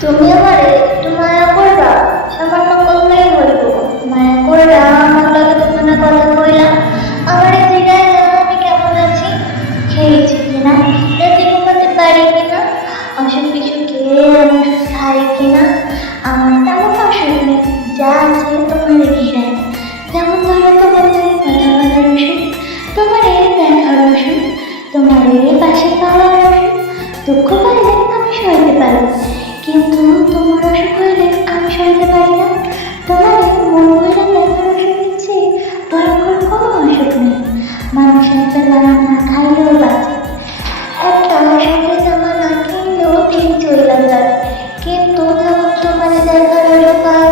তুমি আমারে একটু মায়া করবা, সামান্য কথাই বলবো। মায়া করলা আমার লগে দুখানা কথা কইলা, আমারে জিগায় না আমি কেমন আছি, খেয়েছি কিনা, রাতে ঘুমাতে পারি কিনা, অসুখ বিসুখে আমি খাই কিনা। আমার তেমন অসুখ নেই, যা আছে তোমার ঘিরায়। যেমন ধরো তোমার কথা বলার ওষুধ, তোমারে দেখার ওষুধ, তোমারে পাশে পাওয়ার ওষুধ। দুঃখ পাইলে আমি সইতে পারি, কিন্তু তোমার অসুখ হইলে আমি সইতে পারি না। তোমার মন ভরে দেখার ওষুধ দিচ্ছে, ভয়ঙ্কর কোনো অসুখ নেই। মানুষ একটা দানা না খাইলেও বাঁচে, একটা ওষুধে জামা না কিনলেও দিন চলে যায়। কিন্তু যেমন তোমার দেখার অসুখ হয়,